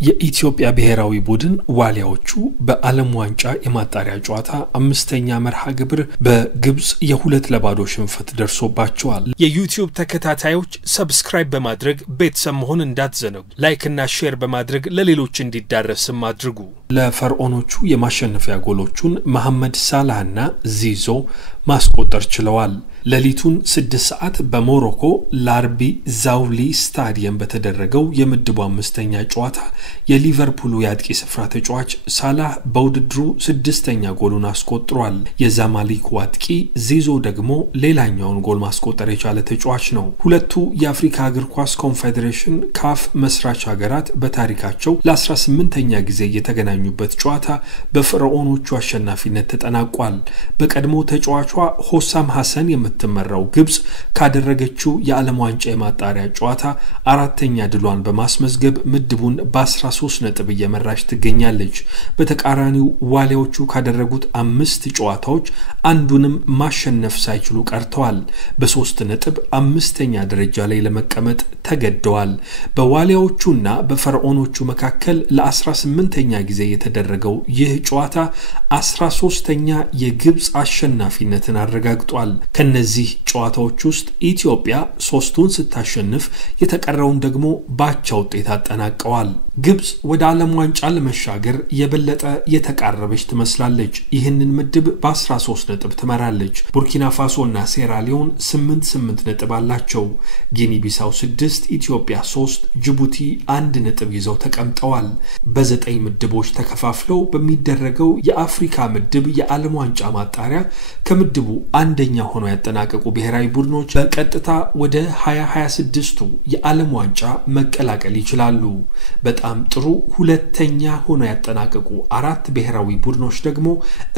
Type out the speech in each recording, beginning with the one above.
የኢትዮጵያ ብሔራዊ ቡድን ዋሊያዎቹ በዓለም ዋንጫ የማጣሪያ ጨዋታ አምስተኛ መርሃ ግብር በግብጽ የ2-0 ሽንፈት ደርሶባቸዋል። የዩቲዩብ ተከታታዮች ሰብስክራይብ በማድረግ ቤተሰብ መሆን እንዳትዘነጉ፣ ላይክ እና ሼር በማድረግ ለሌሎች እንዲዳረስም አድርጉ። ለፈርዖኖቹ የማሸነፊያ ጎሎቹን መሐመድ ሳላህና ዚዞ ማስቆጠር ችለዋል። ሌሊቱን 6 ሰዓት በሞሮኮ ላርቢ ዛውሊ ስታዲየም በተደረገው የምድቡ አምስተኛ ጨዋታ የሊቨርፑሉ ያጥቂ ስፍራ ተጫዋች ሳላህ በውድድሩ 6ኛ ጎሉን አስቆጥሯል። የዛማሊክ ዋጥቂ ዚዞ ደግሞ ሌላኛውን ጎል ማስቆጠር የቻለ ተጫዋች ነው። ሁለቱ የአፍሪካ እግር ኳስ ኮንፌዴሬሽን ካፍ መስራች ሀገራት በታሪካቸው ለ18ኛ ጊዜ የተገናኙበት ጨዋታ በፈርዖኖቹ አሸናፊነት ተጠናቋል። በቀድሞ ተጫዋቿ ሆሳም ሐሰን የምትመራው ግብጽ ካደረገችው የዓለም ዋንጫ የማጣሪያ ጨዋታ አራተኛ ድሏን በማስመዝገብ ምድቡን በ13 ነጥብ እየመራች ትገኛለች። በተቃራኒው ዋሊያዎቹ ካደረጉት 5 ጨዋታዎች አንዱንም ማሸነፍ ሳይችሉ ቀርተዋል። በ3 ነጥብ 5ኛ ደረጃ ላይ ለመቀመጥ ተገደዋል። በዋሊያዎቹና በፈርዖኖቹ መካከል ለ18ኛ ጊዜ የተደረገው ይህ ጨዋታ 13ኛ የግብጽ አሸናፊነትን አረጋግጧል። ከነዚህ ጨዋታዎች ውስጥ ኢትዮጵያ 3ቱን ስታሸንፍ የተቀረውን ደግሞ ባቻ ውጤት አጠናቀዋል። ግብጽ ወደ ዓለም ዋንጫ ለመሻገር የበለጠ የተቃረበች ትመስላለች። ይህንን ምድብ በ13 ነጥብ ትመራለች። ቡርኪና ፋሶና ሴራሊዮን 8 ነጥብ አላቸው። ጊኒ ቢሳው 6፣ ኢትዮጵያ 3፣ ጅቡቲ 1 ነጥብ ይዘው ተቀምጠዋል። በ9 ምድቦች ተከፋፍለው በሚደረገው የአፍሪካ ምድብ የዓለም ዋንጫ ማጣሪያ ከምድቡ አንደኛ ሆነው ያጠናቀቁ ብሔራዊ ቡድኖች በቀጥታ ወደ 2026ቱ የዓለም ዋንጫ መቀላቀል ይችላሉ። በጣም ጥሩ ሁለተኛ ሆነው ያጠናቀቁ 4 ብሔራዊ ቡድኖች ደግሞ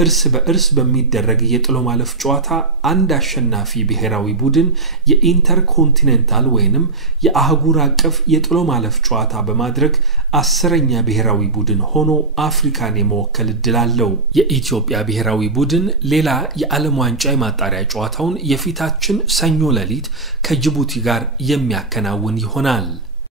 እርስ በእርስ በሚደረግ የጥሎ ማለፍ ጨዋታ አንድ አሸናፊ ብሔራዊ ቡድን የኢንተርኮንቲኔንታል ወይንም የአህጉር አቀፍ የጥሎ ማለፍ ጨዋታ በማድረግ 10ኛ ብሔራዊ ቡድን ሆኖ አፍሪካን የመወከል እድል አለው። የኢትዮጵያ ብሔራዊ ቡድን ሌላ የዓለም ዋንጫ የማጣሪያ ጨዋታውን የፊታችን ሰኞ ሌሊት ከጅቡቲ ጋር የሚያከናውን ይሆናል።